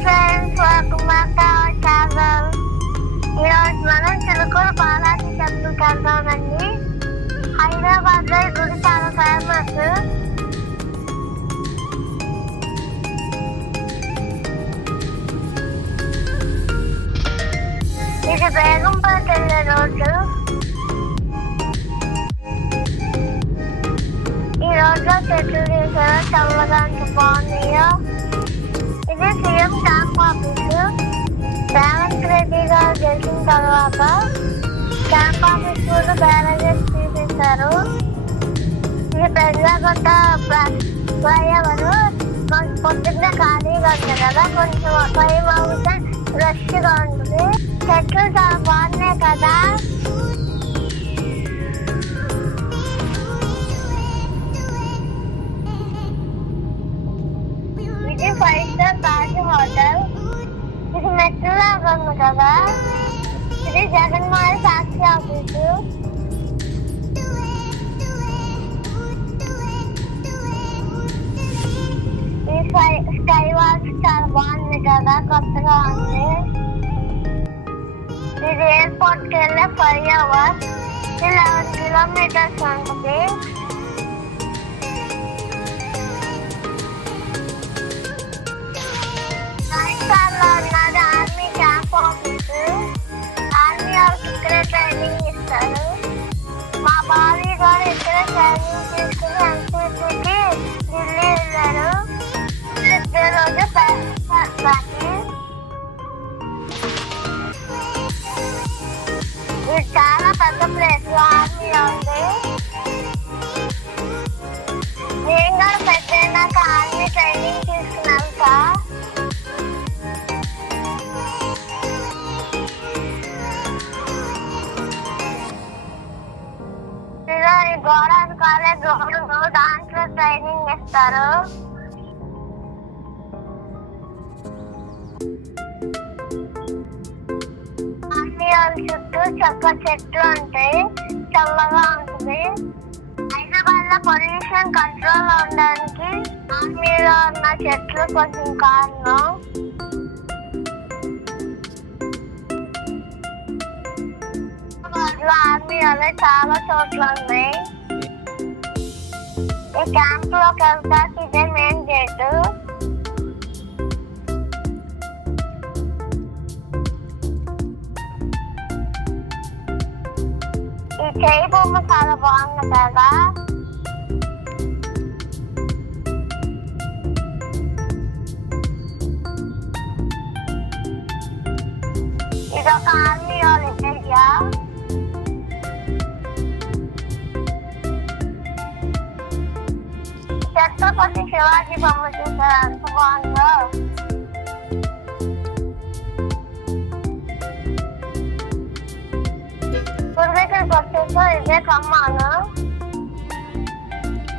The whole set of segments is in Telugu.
Friends, welcome back to our channel. ఈరోజు మనం చిలుకూరు బాలాజీ టెంపుల్కి వెళ్తామండి. హైదరాబాద్ లో ఈ గుడి చాలా ఫేమస్. ఇది బేగంపేట వెళ్ళే రోడ్డు. ఈ రోడ్లో చెట్లు తీసారు, చల్లగా అంత బాగున్నాయో. ఇది CM camp office. Revanth Reddy గారు గెలిచిన తర్వాత క్యాంప్ ఆఫీస్ కూడా బ్యారేజెస్ తీసేశారు. ఇది పెద్దగొట్ట ఫ్లైఓవర్. పొద్దున్నే ఖాళీగా ఉంది కదా, కొంచెం 5 అవుతే రష్గా ఉంటుంది. చెట్లు చాలా బాగున్నాయి కదా. ఇది 5 స్టార్ తాజ్ హోటల్. ఇది మెట్రోలాగా ఉంది కదా. ఇది జగన్మోహన్ సాక్షి ఆఫీసు. ఈ స్కై వాక్ చాలా బాగుంది కదా, కొత్తగా ఉంది. ఇది ఎయిర్పోర్ట్ కి వెళ్ళే ఫ్లైఓవర్. 11 కిలోమీటర్స్ ఉంటుంది. ఉన్నది ఆర్మీ క్యాంప్ ఆఫీసు. ఆర్మీ వాళ్ళకి ఇక్కడే ట్రైనింగ్ ఇస్తారు. మా బావి గారు ఇక్కడే ట్రైనింగ్ తీసుకుని ఎన్సీసీకి ఢిల్లీ వెళ్ళారు. రోజు ఇది చాలా పెద్ద ప్లేస్. ఆర్మీ ఉంది. నేను కూడా పెద్దయినాక ఆర్మీ ట్రైనింగ్ తీసుకున్నాక గోడాన్ కాలేజ్ దాంట్లో ట్రైనింగ్ ఇస్తారు. ఆర్మీ వాళ్ళ చుట్టూ చెట్లు ఉంటాయి, చల్లగా ఉంటుంది. హైదరాబాద్ లో పొల్యూషన్ కంట్రోల్ అవడానికి ఆర్మీలో ఉన్న చెట్లు కొంచెం కారణం. ఆర్మీ వాళ్ళే చాలా చోట్ల ఉన్నాయి. ఈ క్యాంప్ లోకి వెళ్తాక ఇదే మెయిన్ గేట్. ఈ చేయి బొమ్మ చాలా బాగుంది కదా. ఇదొక ఆర్మీ వాళ్ళ ఏరియా. ఛత్రపతి శివాజీ బొమ్మ చూసారు, అంత బాగుందో. గుడి దగ్గరికి వచ్చేసా ఇదే కమ్మాను.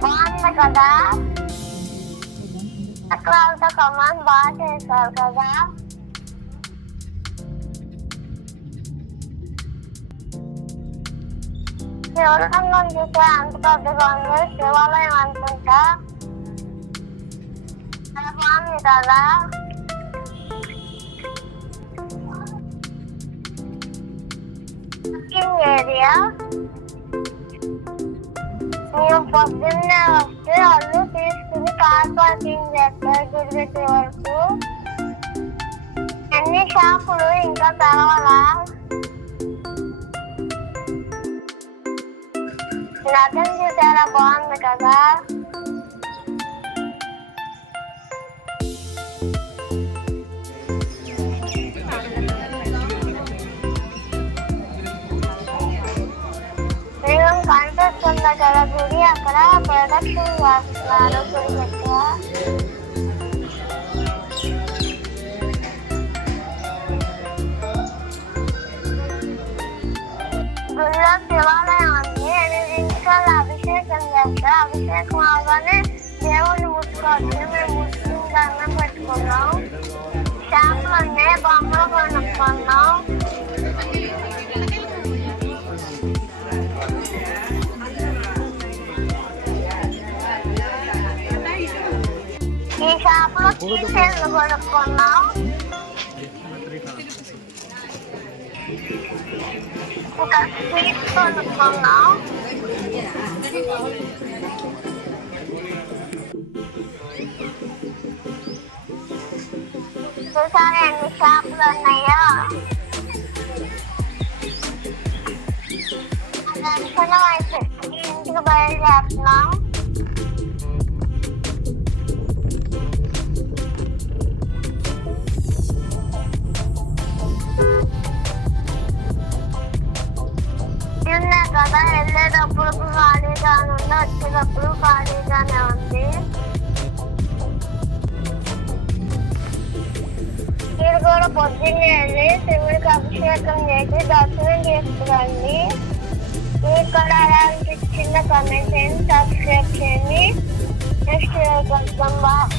బాగుంది కదా. చక్రాలతో కమ్మాను బాగా చేశారు కదా. శివలింగం చూసా, అంత పెద్దగా ఉంది. శివాలయం అనుకుంటా. బాగుంది కదా. ఏరియా. మేము పొద్దున్నే వస్తే వాళ్ళు తీసుకుని కార్ పార్కింగ్ చేస్తారు గుడి దగ్గర వరకు. అన్ని షాపులు ఇంకా తెరవాలా. రథం చూసారా, బాగుంది కదా. మేము కనిపిస్తుంది కదా గుడి, అక్కడ ప్రొడక్షన్ చేస్తున్నారు గుడి దగ్గర. గుడిలో శివాలయం ఉంది. 8 నిమిషాలు అభిషేకం చేస్తారు. అభిషేకం అవగానే దేవుడిని ముట్టుకోవచ్చు. మేము ముట్టుకుని దండం పెట్టుకున్నాం. షాపులు ఉన్నాయి, బొమ్మలు కొనుక్కున్నాం. ఈ షాపులో కీచైన్లు కొనుక్కున్నాం. ఇంకా స్వీట్స్ కొనుక్కున్నాం. చూసారా ఎన్ని షాపులు ఉన్నాయో. దర్శనం అయితే ఇంటికి బయలుదేరుతున్నాం. ఉన్నాయి కదా, వెళ్ళేటప్పుడు ఖాళీగానే ఉంది, వచ్చేటప్పుడు ఖాళీగానే ఉంది. మీరు కూడా పొద్దున్నే వెళ్ళి శివుడికి అభిషేకం చేసి దర్శనం చేసుకురండి. మీకు కూడా ఎలా అనిపించిందో కామెంట్ చేయండి, సబ్స్క్రైబ్ చేయండి. Next bye.